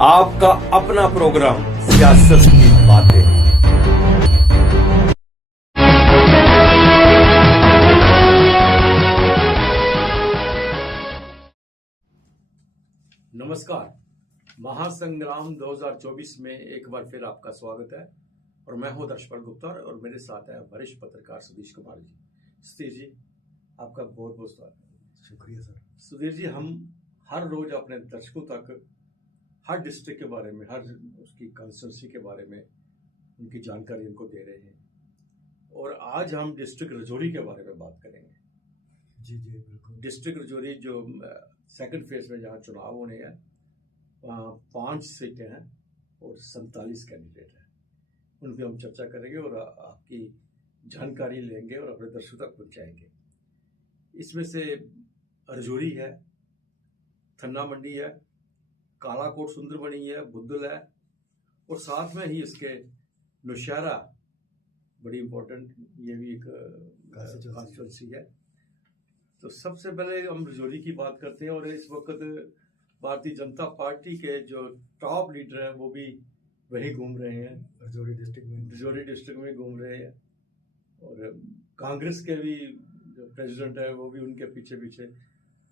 आपका अपना प्रोग्राम सियासत की बातें। नमस्कार, महासंग्राम 2024 में एक बार फिर आपका स्वागत है और मैं हूं दर्शपाल गुप्ता और मेरे साथ है वरिष्ठ पत्रकार सुधीर कुमार जी। सुधीर जी, आपका बहुत बहुत स्वागत है। शुक्रिया सर। सुधीर जी, हम हर रोज अपने दर्शकों तक हर डिस्ट्रिक्ट के बारे में, हर उसकी कॉन्स्टिट्यूंसी के बारे में उनकी जानकारी उनको दे रहे हैं और आज हम डिस्ट्रिक्ट रजौरी के बारे में बात करेंगे। जी जी बिल्कुल। डिस्ट्रिक्ट रजौरी जो सेकंड फेज में जहाँ चुनाव होने हैं, वहाँ 5 सीटें हैं और 47 कैंडिडेट हैं। उन पर हम चर्चा करेंगे और आपकी जानकारी लेंगे और अपने दर्शकों तक पहुँचाएंगे। इसमें से रजौरी है, थन्ना मंडी है, कालाकोट सुंदरबनी है, बुद्धल है और साथ में ही इसके नौशहरा, बड़ी इंपॉर्टेंट, ये भी एक कॉन्स्टिट्यूंसी है। तो सबसे पहले हम रजौरी की बात करते हैं और इस वक्त भारतीय जनता पार्टी के जो टॉप लीडर हैं वो भी वही घूम रहे हैं, रजौरी डिस्ट्रिक्ट में घूम रहे हैं और कांग्रेस के भी जो प्रेसिडेंट है वो भी उनके पीछे पीछे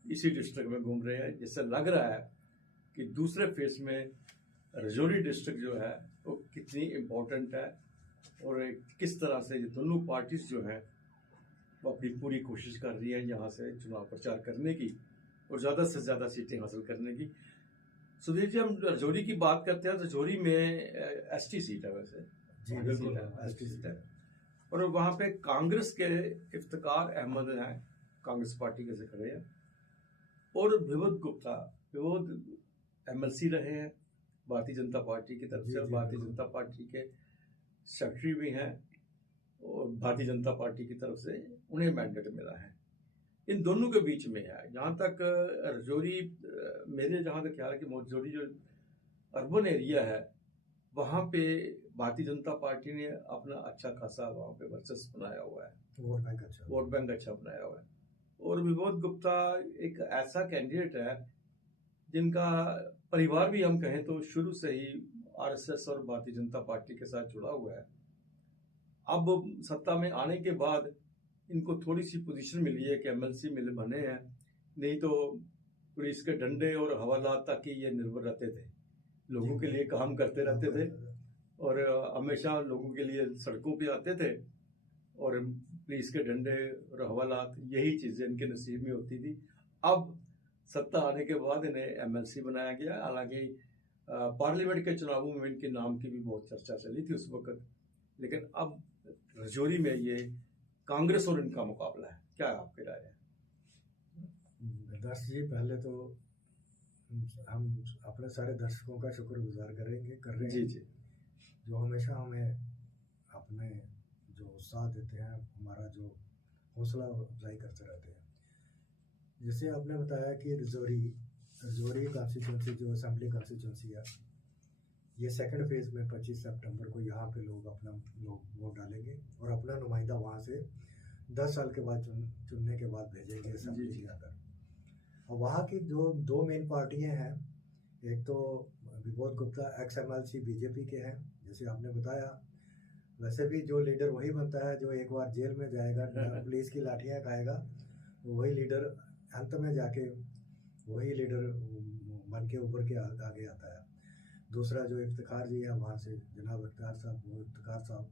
इसी डिस्ट्रिक्ट में घूम रहे हैं। जिससे लग रहा है कि दूसरे फेज में रजौरी डिस्ट्रिक्ट जो है वो कितनी इम्पोर्टेंट है और किस तरह से ये दोनों पार्टीज जो हैं वो अपनी पूरी कोशिश कर रही है यहाँ से चुनाव प्रचार करने की और ज़्यादा से ज़्यादा सीटें हासिल करने की। सुधीर जी, हम रजौरी की बात करते हैं। रजौरी में एसटी सीट है, वैसे जी बिल्कुल एसटी सीट है और वहाँ पे कांग्रेस के इफ्तिकार अहमद हैं, कांग्रेस पार्टी के से खड़े हैं और विभोद गुप्ता, विभोद एमएलसी रहे हैं भारतीय जनता पार्टी की तरफ से और भारतीय जनता पार्टी के सेक्रेटरी भी हैं और भारतीय जनता पार्टी की तरफ से उन्हें मैंडेट मिला है। इन दोनों के बीच में है जहाँ तक रजौरी, मेरे जहाँ तक ख्याल है कि रजौरी जो अर्बन एरिया है वहाँ पे भारतीय जनता पार्टी ने अपना अच्छा खासा वहाँ पे वर्चस्व बनाया हुआ है, वोट बैंक अच्छा बनाया हुआ है और विभोद गुप्ता एक ऐसा कैंडिडेट है जिनका परिवार भी हम कहें तो शुरू से ही आरएसएस और भारतीय जनता पार्टी के साथ जुड़ा हुआ है। अब सत्ता में आने के बाद इनको थोड़ी सी पोजीशन मिली है कि एमएलसी मिल बने हैं, नहीं तो पुलिस के डंडे और हवालात तक ही ये निर्भर रहते थे, लोगों के लिए काम करते रहते थे और हमेशा लोगों के लिए सड़कों पे आते थे और पुलिस के डंडे और हवालात, यही चीज़ें इनके नसीब में होती थी। अब सत्ता आने के बाद इन्हें एमएलसी बनाया गया। हालांकि पार्लियामेंट के चुनावों में इनके नाम की भी बहुत चर्चा चली थी उस वक्त, लेकिन अब रजौरी में ये कांग्रेस और इनका मुकाबला है। क्या आपकी राय है? दर्श जी, पहले तो हम अपने सारे दर्शकों का शुक्रगुजार कर रहे हैं जी जी, जो हमेशा हमें अपने जो उत्साह देते हैं, हमारा जो हौसला अफजाई करते रहते हैं। जैसे आपने बताया कि रजौरी कॉन्स्टिट्यूंसी जो असेंबली कॉन्स्टिट्यूंसी है, ये सेकंड फेज में 25 सितंबर को यहाँ पे लोग वोट डालेंगे और अपना नुमाइंदा वहाँ से 10 साल के बाद चुनने के बाद भेजेंगे असेंबली के अंदर। और वहाँ की जो दो मेन पार्टियाँ हैं, एक तो विभोद गुप्ता एक्स एमएलसी बीजेपी के हैं, जैसे आपने बताया। वैसे भी जो लीडर वही बनता है जो एक बार जेल में जाएगा, पुलिस की लाठियाँ खाएगा, वही लीडर अंत में जाके वही लीडर बन के ऊपर के आगे आता है। दूसरा जो इफ्तिखार जी है वहाँ से, जनाब इफ्तिखार साहब,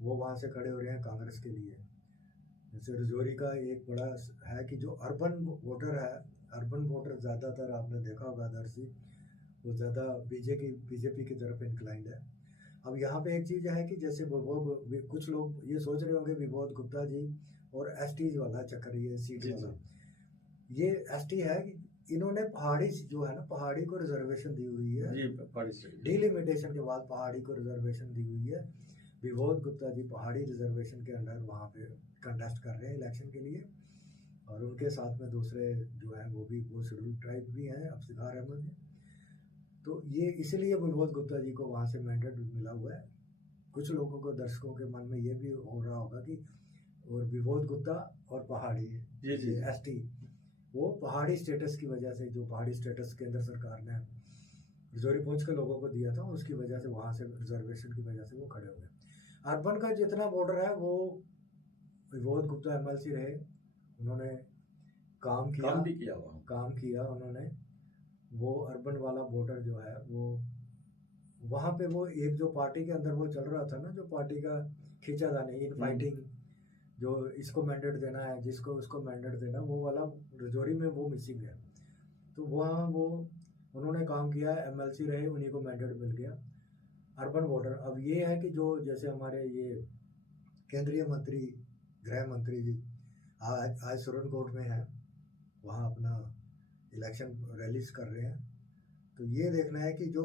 वो वहाँ से खड़े हो रहे हैं कांग्रेस के लिए। जैसे रजौरी का एक बड़ा है कि जो अर्बन वोटर ज़्यादातर आपने देखा होगा दर्शी, वो ज़्यादा बीजेपी की तरफ इंक्लाइंड है। अब यहाँ पे एक चीज़ है कि जैसे कुछ लोग ये सोच रहे होंगे विभोद गुप्ता जी और एसटी वाला चक्कर, ये सीट वाला, ये एसटी है कि इन्होंने पहाड़ी जो है ना, पहाड़ी को रिजर्वेशन दी हुई है, डिलिमिटेशन के बाद पहाड़ी को रिजर्वेशन दी हुई है। विभोद गुप्ता जी पहाड़ी रिजर्वेशन के अंडर वहाँ पे कंटेस्ट कर रहे हैं इलेक्शन के लिए और उनके साथ में दूसरे जो है वो शेड्यूल ट्राइब भी हैं, इफ्तिखार अहमद है। तो ये इसलिए विभोद गुप्ता जी को वहाँ से मैंडेट मिला हुआ है। कुछ लोगों को, दर्शकों के मन में ये भी हो रहा होगा कि और विभोद गुप्ता और पहाड़ी एसटी, वो पहाड़ी स्टेटस की वजह से, जो पहाड़ी स्टेटस केंद्र सरकार ने रजौरी पुंछ के लोगों को दिया था, उसकी वजह से वहाँ से रिजर्वेशन की वजह से वो खड़े हो गए। अर्बन का जितना वोटर है वो विभोद गुप्ता एमएलसी रहे, उन्होंने काम किया उन्होंने। वो अर्बन वाला वोटर जो है वो वहाँ पे वो एक जो पार्टी के अंदर वो चल रहा था ना, जो पार्टी का खींचातानी इन फाइटिंग, जो इसको मैंडेट देना है, जिसको उसको मैंडेट देना, वो वाला रजौरी में वो मिसिंग है। तो वहाँ वो उन्होंने काम किया, एमएलसी रहे, उन्हीं को मैंडेट मिल गया अर्बन वोटर। अब ये है कि जो जैसे हमारे ये केंद्रीय मंत्री, गृह मंत्री जी आज सुरनकोट में हैं, वहाँ अपना इलेक्शन रैलीज कर रहे हैं। तो ये देखना है कि जो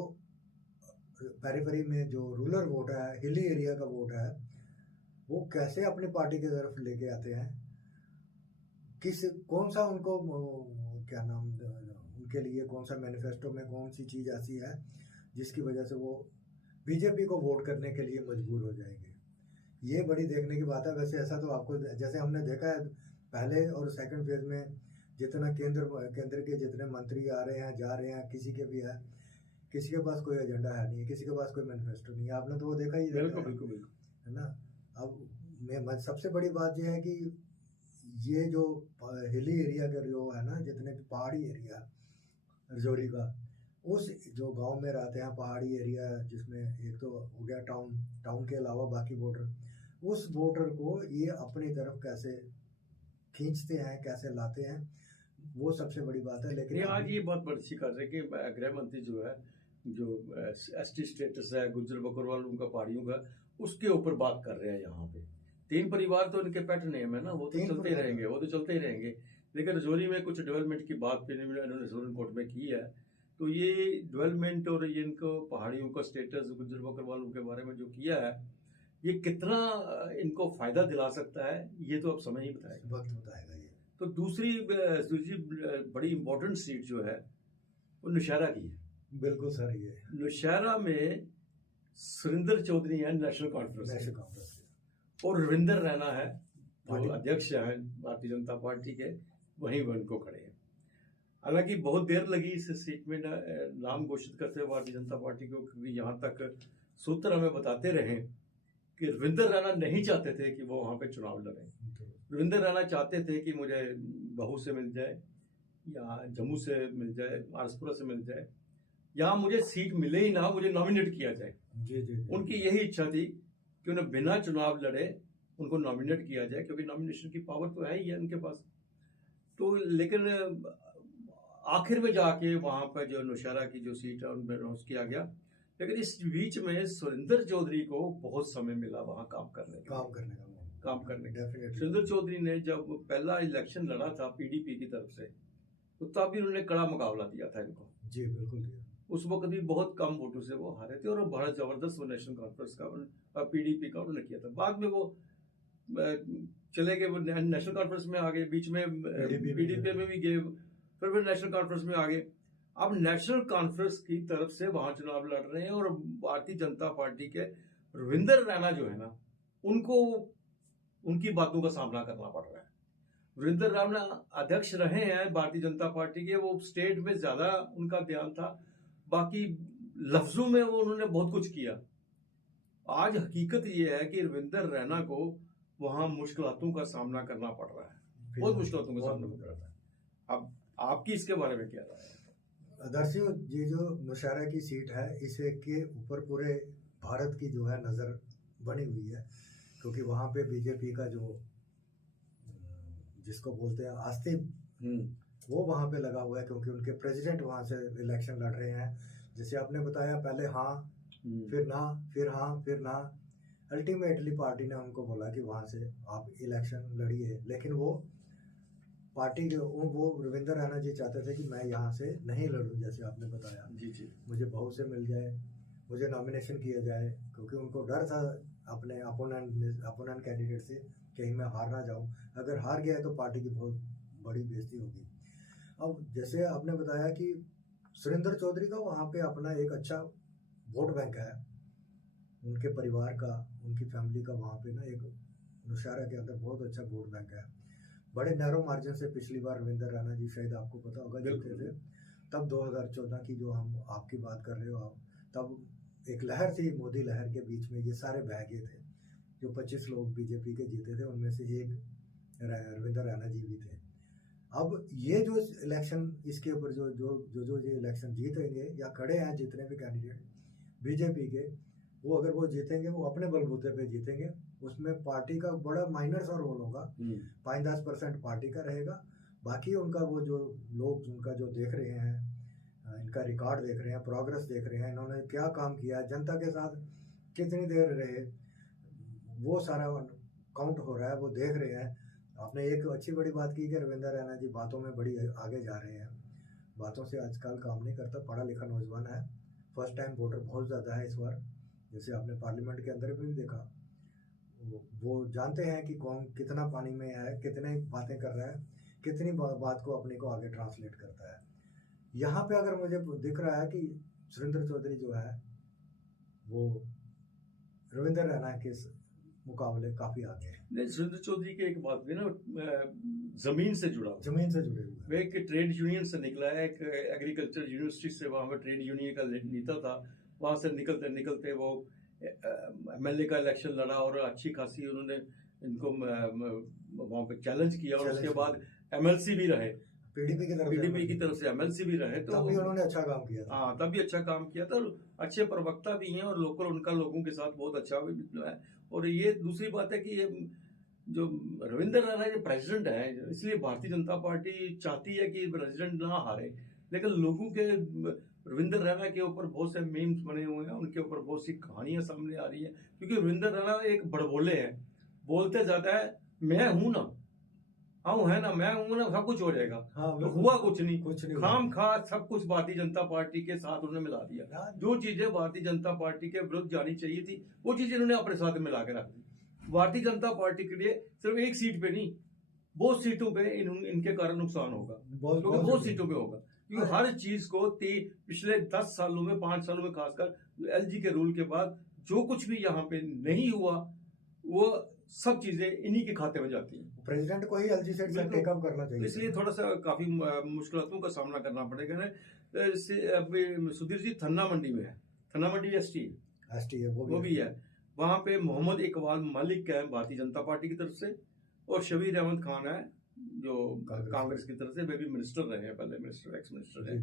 पेरिफेरी में जो रूरल वोट है, हिली एरिया का वोट है, वो कैसे अपनी पार्टी की तरफ लेके आते हैं, कौन सा उनको क्या नाम उनके लिए कौन सा मैनिफेस्टो में कौन सी चीज़ ऐसी है जिसकी वजह से वो बीजेपी को वोट करने के लिए मजबूर हो जाएंगे। ये बड़ी देखने की बात है। वैसे ऐसा तो आपको जैसे हमने देखा है पहले और सेकंड फेज में, जितना केंद्र के जितने मंत्री आ रहे हैं जा रहे हैं, किसी के भी है, किसी के पास कोई एजेंडा है नहीं, किसी के पास कोई मैनिफेस्टो नहीं है। आपने तो वो देखा ही बिल्कुल है ना। अब सबसे बड़ी बात यह है कि ये जो हिली एरिया के जो है ना, जितने भी पहाड़ी एरिया रजौरी का, उस जो गांव में रहते हैं पहाड़ी एरिया, जिसमें एक तो हो गया टाउन के अलावा बाकी वोटर, उस वोटर को ये अपनी तरफ कैसे खींचते हैं, कैसे लाते हैं, वो सबसे बड़ी बात है। लेकिन आज ये बहुत बड़ी बात है कि गृह मंत्री जो है, जो एसटी स्टेटस है, गुज्जर बकरवाल उनका पहाड़ियों का, उसके ऊपर बात कर रहे हैं। यहाँ पे 3 परिवार तो इनके पेट नेम है ना, वो तो चलते ही रहेंगे। लेकिन रजौरी में कुछ डेवलपमेंट की बात इन्होंने सुरनकोट में की है। तो ये डेवलपमेंट और ये इनको पहाड़ियों का स्टेटस, गुज्जर बकरवालों के बारे में जो किया है, ये कितना इनको फायदा दिला सकता है, ये तो अब समय ही बताएगा, वक्त बताएगा ये। तो दूसरी बड़ी इंपॉर्टेंट सीट जो है वो नौशहरा की है। बिल्कुल सर, ये नौशहरा में सुरेंद्र चौधरी है नेशनल कॉन्फ्रेंस और रविंदर रैना है जो अध्यक्ष हैं भारतीय जनता पार्टी के, वहीं वो इनको खड़े हैं। हालांकि बहुत देर लगी इस सीट में नाम घोषित करते हुए भारतीय जनता पार्टी को, क्योंकि यहाँ तक सूत्र हमें बताते रहे कि रविंदर रैना नहीं चाहते थे कि वो वहाँ पे चुनाव लड़ें। रविंदर रैना चाहते थे कि मुझे बहू से मिल जाए या जम्मू से मिल जाए, आरसपुरा से मिल जाए, या मुझे सीट मिले ही ना, मुझे नॉमिनेट किया जाए। जी। उनकी यही इच्छा थी कि उन्हें बिना चुनाव लड़े उनको नॉमिनेट किया जाए, क्योंकि नॉमिनेशन की पावर तो है ही है उनके पास। तो लेकिन आखिर में जाके वहां पर जो नौशहरा की जो सीट है उनमें अनाउंस किया गया। लेकिन इस बीच में सुरेंद्र चौधरी को बहुत समय मिला वहां काम करने का। सुरेंद्र चौधरी ने जब पहला इलेक्शन लड़ा था पीडीपी की तरफ से, तो तब भी उन्होंने कड़ा मुकाबला दिया था इनको। जी बिल्कुल। उस वक्त भी बहुत कम वोटों से वो हारे थे और बड़ा जबरदस्त वो नेशनल कॉन्फ्रेंस का पीडीपी का उन्होंने किया था। बाद में वो चले गए, वो नेशनल कॉन्फ्रेंस में आ गए, बीच में पीडीपी में भी गए, फिर नेशनल कॉन्फ्रेंस में आ गए। अब नेशनल कॉन्फ्रेंस की तरफ से वहां चुनाव लड़ रहे हैं और भारतीय जनता पार्टी के रविंदर रैना जो है ना, उनको उनकी बातों का सामना करना पड़ रहा है। रविंदर रैना अध्यक्ष रहे हैं भारतीय जनता पार्टी के, वो स्टेट में ज्यादा उनका ध्यान था, बाकी लफ्जों में वो उन्होंने बहुत कुछ किया। आज हकीकत ये है कि रविंदर रैना को वहां मुश्किलों का सामना करना पड़ रहा है, बहुत मुश्किलों का सामना कर रहा है। अब आपकी इसके बारे में क्या राय है? दर्शियों, ये जो नौशहरा की सीट है, इसे के ऊपर पूरे भारत की जो है नज़र बनी हुई है, क्योंकि वहाँ पे बीजेपी का जो जिसको बोलते हैं आस्तीन, वो वहाँ पे लगा हुआ है, क्योंकि उनके प्रेसिडेंट वहाँ से इलेक्शन लड़ रहे हैं। जैसे आपने बताया, पहले हाँ फिर ना, फिर हाँ फिर ना, अल्टीमेटली पार्टी ने उनको बोला कि वहाँ से आप इलेक्शन लड़िए। लेकिन वो पार्टी के वो रविंदर रैना जी चाहते थे कि मैं यहाँ से नहीं लड़ूं, जैसे आपने बताया। जी। मुझे बहू से मिल जाए, मुझे नॉमिनेशन किया जाए, क्योंकि उनको डर था अपने अपोनेंट कैंडिडेट से, कहीं मैं हार ना जाऊं। अगर हार गया तो पार्टी की बहुत बड़ी बेइज्जती होगी। अब जैसे आपने बताया कि सुरेंद्र चौधरी का वहाँ पे अपना एक अच्छा वोट बैंक है, उनके परिवार का, उनकी फैमिली का वहाँ पे ना एक नौशहरा के अंदर बहुत अच्छा वोट बैंक है। बड़े नैरो मार्जिन से पिछली बार रविंदर रैना जी, शायद आपको पता होगा, जीते थे। तब 2014 की जो हम आपकी बात कर रहे हो आप, तब एक लहर थी, मोदी लहर के बीच में ये सारे बह गए थे। जो 25 लोग बीजेपी के जीते थे उनमें से एक रविंद्र रैना जी भी थे। अब ये जो इलेक्शन, इसके ऊपर जो जो जो जो ये इलेक्शन जीतेंगे या खड़े हैं जितने भी कैंडिडेट बीजेपी के, वो अगर वो जीतेंगे वो अपने बलबूते पे जीतेंगे। उसमें पार्टी का बड़ा माइनर सा रोल होगा, 5-10% पार्टी का रहेगा। बाकी उनका वो जो लोग उनका जो देख रहे हैं, इनका रिकॉर्ड देख रहे हैं, प्रोग्रेस देख रहे हैं, इन्होंने क्या काम किया, जनता के साथ कितनी देर रहे, वो सारा काउंट हो रहा है, वो देख रहे हैं। आपने एक अच्छी बड़ी बात की कि रविंद्र रैना जी बातों में बड़ी आगे जा रहे हैं। बातों से आजकल काम नहीं करता, पढ़ा लिखा नौजवान है, फर्स्ट टाइम वोटर बहुत ज़्यादा है इस बार। जैसे आपने पार्लियामेंट के अंदर भी देखा, वो जानते हैं कि कौन कितना पानी में है, कितने बातें कर रहा है, कितनी बात को अपने को आगे ट्रांसलेट करता है। यहाँ पे अगर मुझे दिख रहा है कि सुरेंद्र चौधरी जो है वो रविंद्र रैना के मुकाबले काफी आगे है। नहीं, सुरेंद्र चौधरी के एक बात भी ना, जमीन से जुड़े हुए वो एक ट्रेड यूनियन से निकला है, एक एग्रीकल्चर यूनिवर्सिटी से, वहाँ पर ट्रेड यूनियन का नेता था। वहाँ से निकलते निकलते वो एमएलए का इलेक्शन लड़ा और अच्छी खासी उन्होंने इनको वहाँ पे चैलेंज किया, और उसके बाद एमएलसी भी रहे, पीडीपी की तरफ से एमएलसी भी रहे, तो तभी उन्होंने अच्छा काम किया था। हाँ, तभी अच्छा काम किया था, अच्छे प्रवक्ता भी हैं, और लोकल उनका लोगों के साथ बहुत अच्छा है। और ये दूसरी बात है कि ये जो रविंद्र रैना जो प्रेसिडेंट है, इसलिए भारतीय जनता पार्टी चाहती है कि प्रेसिडेंट ना हारे, लेकिन लोगों के रविंद्र रैना के ऊपर बहुत से मीम्स बने हुए हैं, उनके ऊपर बहुत सी कहानियां सामने आ रही है, क्योंकि रविंद्र रैना एक बड़बोले हैं, बोलते जाता है मैं हूं ना, है ना, मैं हूं ना, सब कुछ हो जाएगा। हाँ, तो हुआ कुछ नहीं खाम खा सब कुछ भारतीय जनता पार्टी के साथ उन्होंने मिला दिया। जो चीजें भारतीय जनता पार्टी के विरुद्ध जानी चाहिए थी, वो चीजें इन्होंने अपने साथ मिला के रख दी। भारतीय जनता पार्टी के लिए सिर्फ एक सीट पे नहीं, बहुत सीटों पे इनके कारण नुकसान होगा, क्योंकि बहुत सीटों पे होगा। क्योंकि हर चीज को पिछले 10 सालों में, 5 सालों में खासकर एलजी के रूल के बाद जो कुछ भी यहाँ पे नहीं हुआ, वो सब चीजें इन्हीं के खाते में जाती हैं। प्रेसिडेंट को ही एलजी से टेकअप करना चाहिए, इसलिए थोड़ा सा काफी मुश्किलों का सामना करना पड़ेगा ना। सुधीर जी थन्ना मंडी में है, थन्ना मंडी एसटी है, वो भी है। वहां पे मोहम्मद इकबाल मलिक है भारतीय जनता पार्टी की तरफ से, और शबीर अहमद खान है जो कांग्रेस की तरफ से, वे भी मिनिस्टर रहे हैं, पहले मिनिस्टर, एक्स मिनिस्टर है।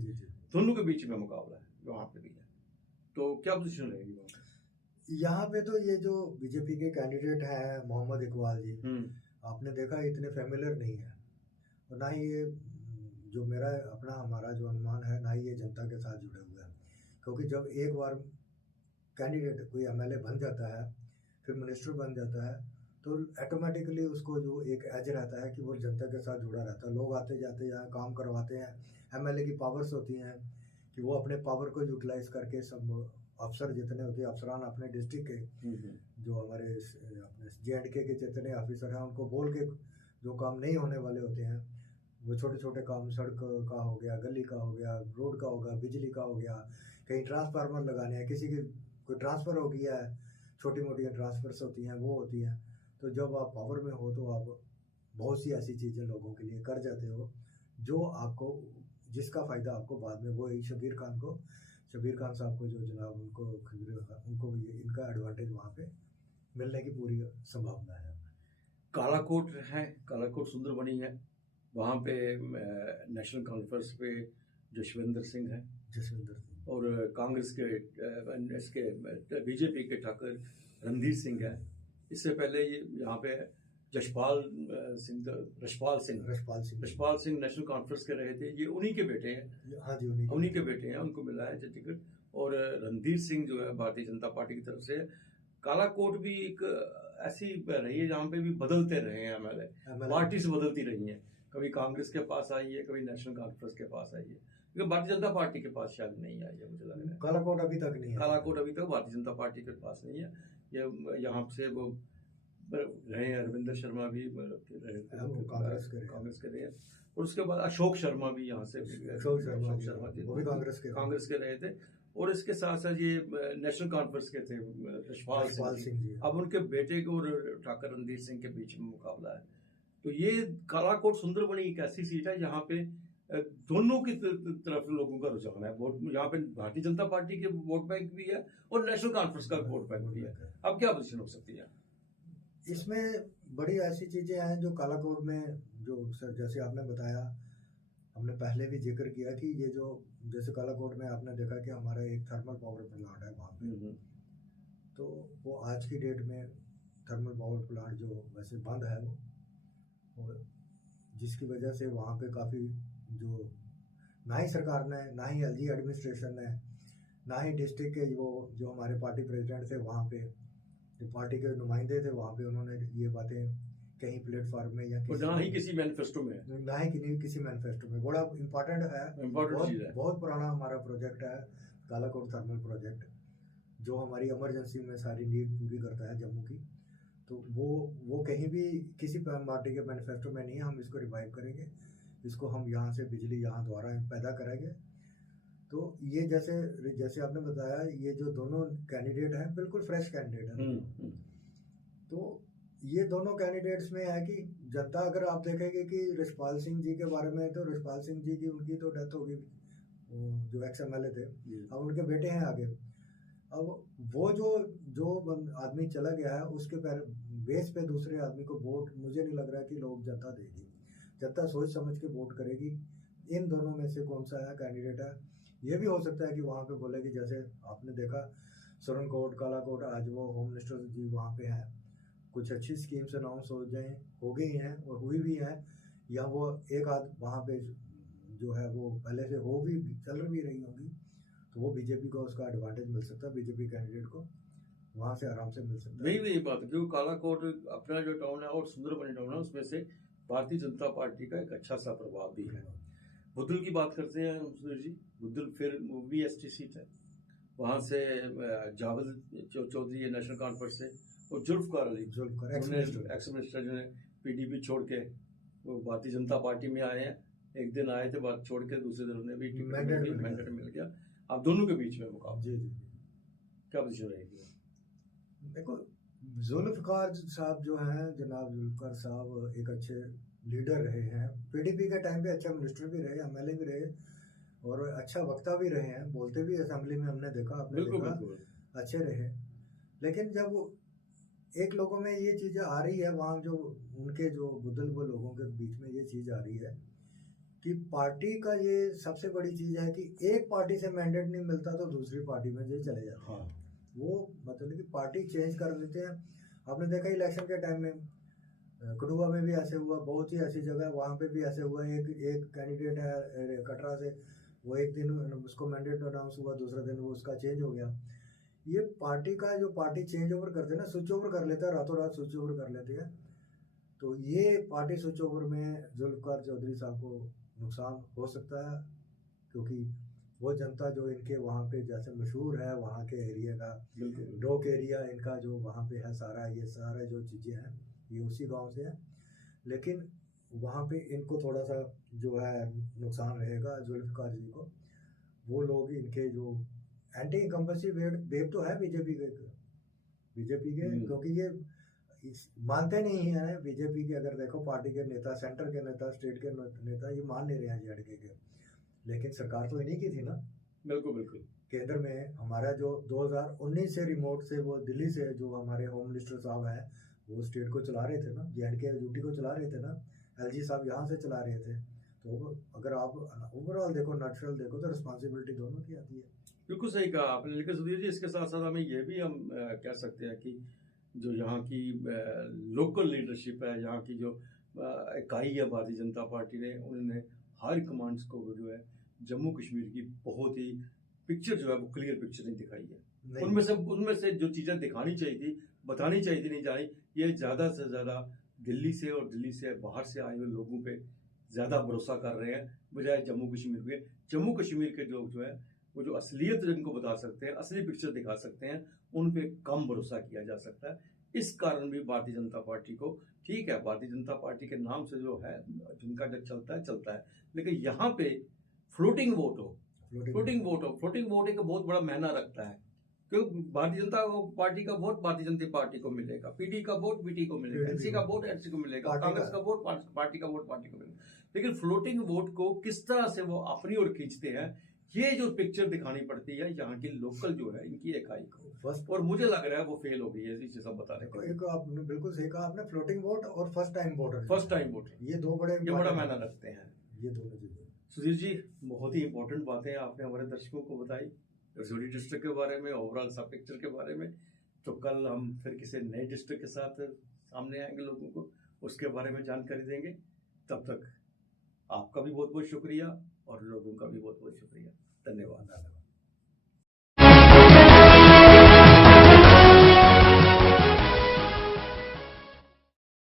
दोनों के बीच में मुकाबला है वहां पे भी है। तो क्या पोजीशन रहेगी वहां पे? यहाँ पे तो ये जो बीजेपी के कैंडिडेट है मोहम्मद इकबाल जी, आपने देखा इतने फेमिलियर नहीं है, और ना ही ये जो हमारा जो अनुमान है, ना ही ये जनता के साथ जुड़े हुए हैं। क्योंकि जब एक बार कैंडिडेट कोई एमएलए बन जाता है, फिर मिनिस्टर बन जाता है, तो ऑटोमेटिकली उसको जो एक एज रहता है कि वो जनता के साथ जुड़ा रहता है। लोग आते जाते यहाँ काम करवाते हैं, एमएलए की पावर्स होती हैं कि वो अपने पावर को यूटिलाइज करके, सब अफसर जितने होते हैं, अफसरान अपने डिस्ट्रिक्ट के, जो हमारे अपने JNK के जितने ऑफिसर हैं, उनको बोल के जो काम नहीं होने वाले होते हैं, वो छोटे छोटे काम, सड़क का हो गया, गली का हो गया, रोड का होगा, बिजली का हो गया, कहीं ट्रांसफार्मर लगाने हैं, किसी की कोई ट्रांसफ़र हो गया है, छोटी मोटी ट्रांसफर्स होती हैं, वो होती हैं। तो जब आप पावर में हो तो आप बहुत सी ऐसी चीज़ें लोगों के लिए कर जाते हो जो आपको, जिसका फ़ायदा आपको बाद में, वो शबीर खान साहब को, जो जनाब उनको इनका एडवांटेज वहाँ पे मिलने की पूरी संभावना है। कालाकोट है, कालाकोट सुंदरबनी है, वहाँ पे नेशनल कॉन्फ्रेंस पे जसविंदर सिंह है, और कांग्रेस के इसके बीजेपी के ठाकर रणधीर सिंह है। इससे पहले ये यहाँ पे रशपाल सिंह नेशनल कॉन्फ्रेंस के रहे थे, ये उन्हीं के बेटे हैं। हाँ जी, उन्हीं के बेटे हैं, उनको मिला है टिकट। और रणधीर सिंह जो है भारतीय जनता पार्टी की तरफ से। कालाकोट भी एक ऐसी रही है जहाँ पे भी बदलते रहे हैं एमएलए, पार्टी से बदलती रही है, कभी कांग्रेस के पास आई है, कभी नेशनल कॉन्फ्रेंस के पास आई है, क्योंकि भारतीय जनता पार्टी के पास शायद नहीं आई है, मुझे लग रहा है। कालाकोट अभी तक नहीं है, कालाकोट अभी तक भारतीय जनता पार्टी के पास नहीं है। ये यहाँ से वो रहे, अरविंदर शर्मा भी कांग्रेस के रहे, और उसके बाद अशोक शर्मा भी यहाँ से, अशोक शर्मा वो भी कांग्रेस के रहे थे। और इसके साथ साथ ये नेशनल कॉन्फ्रेंस के थे रशपाल सिंह जी। अब उनके बेटे को और ठाकर रणधीर सिंह के बीच में मुकाबला है। तो ये कालाकोट सुंदरबनी एक ऐसी सीट है जहाँ पे दोनों की तरफ लोगों का रुझान है। वोट यहाँ पे भारतीय जनता पार्टी के वोट बैंक भी है और नेशनल कॉन्फ्रेंस का वोट बैंक भी है। अब क्या पोजीशन हो सकती है इसमें? बड़ी ऐसी चीजें हैं जो कालाकोट में, जो सर जैसे आपने बताया, हमने पहले भी जिक्र किया कि ये जो जैसे कालाकोट में आपने देखा कि हमारा एक थर्मल पावर प्लांट है वहाँ पे, तो वो आज की डेट में थर्मल पावर प्लांट जो वैसे बंद है वो, जिसकी वजह से वहाँ पे काफ़ी जो ना ही सरकार ने, ना ही एलजी एडमिनिस्ट्रेशन ने, ना ही डिस्ट्रिक्ट के वो जो हमारे पार्टी प्रेसिडेंट थे वहाँ पे, जो पार्टी के नुमाइंदे थे वहाँ पे, उन्होंने ये बातें कहीं प्लेटफॉर्म में या ना ही किसी मैनिफेस्टो में, ना ही किसी मैनिफेस्टो में। बड़ा इम्पोर्टेंट है, बहुत पुराना हमारा प्रोजेक्ट है कालाकोट थर्मल प्रोजेक्ट, जो हमारी इमरजेंसी में सारी नीड पूरी करता है जम्मू की। तो वो कहीं भी किसी पार्टी के मैनिफेस्टो में नहीं है। हम इसको रिवाइव करेंगे, इसको हम यहाँ से बिजली यहाँ द्वारा पैदा करेंगे। तो ये जैसे आपने बताया, ये जो दोनों कैंडिडेट हैं बिल्कुल फ्रेश कैंडिडेट हैं। तो ये दोनों कैंडिडेट्स में है कि जनता, अगर आप देखेंगे कि रिशपाल सिंह जी के बारे में, तो रिशपाल सिंह जी की उनकी तो डेथ हो गई, जो एक्स MLA थे। अब उनके बेटे हैं आगे। अब वो जो आदमी चला गया है, उसके बेस पे दूसरे आदमी को वोट, मुझे नहीं लग रहा है कि लोग जनता देगी। जनता सोच समझ के वोट करेगी। इन दोनों में से कौन सा है कैंडिडेट है। ये भी हो सकता है कि वहाँ पे बोलेगी, जैसे आपने देखा सुरनकोट, कालाकोट, आज वो होम मिनिस्टर जी वहाँ पे हैं, कुछ अच्छी स्कीम्स अनाउंस हो गई हैं और हुई भी हैं, या वो एक आध वहाँ पे जो है वो पहले से चल भी रही होंगी, तो वो बीजेपी को उसका एडवांटेज मिल सकता है, बीजेपी कैंडिडेट को वहाँ से आराम से मिल सकता है। वही बात है, क्योंकि कालाकोट अपना जो टाउन है और सुंदरबनी टाउन है, उसमें से भारतीय जनता पार्टी का एक अच्छा सा प्रभाव भी है। बुद्धल की बात करते हैं सुधीर जी, बुद्धल फिर भी ST सीट है, वहाँ से जावेद चौधरी है नेशनल कॉन्फ्रेंस से, और जुल्फकार अली एक्स मिनिस्टर जो है PDP छोड़ के वो भारतीय जनता पार्टी में आए हैं। एक दिन आए थे, बात छोड़ के दूसरे दिन उन्हें भी मैंडेट मिल गया। अब दोनों के बीच में मुकाबला, जी क्या पोजीशन रहेगी? देखो, जुल्फकार साहब जो हैं, जनाब जुल्फकार साहब एक अच्छे लीडर रहे हैं, PDP के टाइम पे अच्छा मिनिस्टर भी रहे, MLA भी रहे और अच्छा वक्ता भी रहे हैं, बोलते भी असेंबली में हमने देखा, आपने देखा, अच्छे रहे। लेकिन जब एक लोगों में ये चीज़ें आ रही है, वहाँ जो उनके जो बुद्धल वो लोगों के बीच में ये चीज़ आ रही है कि पार्टी का ये सबसे बड़ी चीज़ है कि एक पार्टी से मैंडेट नहीं मिलता तो दूसरी पार्टी में ये चले जाते हैं। वो मतलब कि पार्टी चेंज कर देते हैं। आपने देखा इलेक्शन के टाइम में कठुआ में भी ऐसे हुआ, बहुत ही ऐसी जगह वहाँ पे भी ऐसे हुआ। एक कैंडिडेट है कटरा से, वो एक दिन उसको मैंडेट अनाउंस हुआ, दूसरा दिन वो उसका चेंज हो गया। ये पार्टी का जो पार्टी चेंज ओवर करते हैं ना, स्विच ओवर कर लेते हैं, रातों रात स्विच ओवर कर लेते हैं। तो ये पार्टी स्विच ओवर में जुल्फकार चौधरी साहब को नुकसान हो सकता है, क्योंकि वो जनता जो इनके वहाँ पे जैसे मशहूर है, वहाँ के एरिया का डोक एरिया इनका जो वहाँ पे है सारा, ये सारा जो चीज़ें हैं ये उसी गांव से है। लेकिन वहाँ पे इनको थोड़ा सा जो है नुकसान रहेगा जुल्फकार जी को। वो लोग इनके जो एंटी इनकम्बेंसी वेव तो है बीजेपी के, क्योंकि ये मानते नहीं है बीजेपी के। अगर देखो पार्टी के नेता, सेंटर के नेता, स्टेट के नेता ये मान नहीं रहे हैं JDK के, लेकिन सरकार तो इन्हीं की थी ना। बिल्कुल केंद्र में हमारा जो 2019 से रिमोट से वो दिल्ली से जो हमारे होम मिनिस्टर साहब हैं वो स्टेट को चला रहे थे ना, JDK यूटी को चला रहे थे ना, LG साहब यहाँ से चला रहे थे। तो अगर आप ओवरऑल देखो, नटशल देखो, तो रिस्पॉन्सिबिलिटी दोनों की आती है। बिल्कुल सही कहा आपने। लेकिन सुधीर जी, इसके साथ साथ हमें ये भी हम कह सकते हैं कि जो यहाँ की लोकल लीडरशिप है, यहाँ की जो इकाई है भारतीय जनता पार्टी ने, उन्होंने हाई कमांड्स को जो है जम्मू कश्मीर की बहुत ही पिक्चर जो है वो क्लियर पिक्चर नहीं दिखाई है। उनमें से जो चीज़ें दिखानी चाहिए थी, बतानी चाहिए थी, नहीं जानी। ये ज़्यादा से ज़्यादा दिल्ली से और दिल्ली से बाहर से आए हुए लोगों पे ज़्यादा भरोसा कर रहे हैं बजाय जम्मू कश्मीर के। जम्मू कश्मीर के लोग जो है वो जो असलियत जिनको बता सकते हैं, असली पिक्चर दिखा सकते हैं, उन पे कम भरोसा किया जा सकता है। इस कारण भी भारतीय जनता पार्टी को, ठीक है, भारतीय जनता पार्टी के नाम से जो है जिनका जब चलता है, लेकिन यहाँ पे फ्लोटिंग वोट एक बहुत बड़ा मायना रखता है। क्योंकि भारतीय जनता पार्टी का वोट भारतीय जनता पार्टी को मिलेगा, PD का वोट PD को मिलेगा, NC का वोट NC को मिलेगा, कांग्रेस का वोट पार्टी का वोट पार्टी को मिलेगा। लेकिन फ्लोटिंग वोट को किस तरह से वो अपनी ओर खींचते हैं, ये जो पिक्चर दिखानी पड़ती है यहाँ की लोकल जो है इनकी इकाई को। फर्स्ट और मुझे लग रहा है वो फेल हो गई है, इसे सब बता रहे हैं। एक आपने बिल्कुल सही कहा आपने, फ्लोटिंग वोट और first time voter, first time voter, ये दो बड़े ये बड़ा मायना रखते हैं, ये दोनों चीजें। सुधीर जी, बहुत ही इंपॉर्टेंट बातें आपने हमारे दर्शकों को बताई रजौरी डिस्ट्रिक्ट के बारे में, ओवरऑल सब पिक्चर के बारे में। तो कल हम फिर किसी नए डिस्ट्रिक्ट के साथ सामने आएंगे, लोगों को उसके बारे में जानकारी देंगे। तब तक आपका भी बहुत बहुत शुक्रिया और लोगों का भी बहुत बहुत शुक्रिया। धन्यवाद।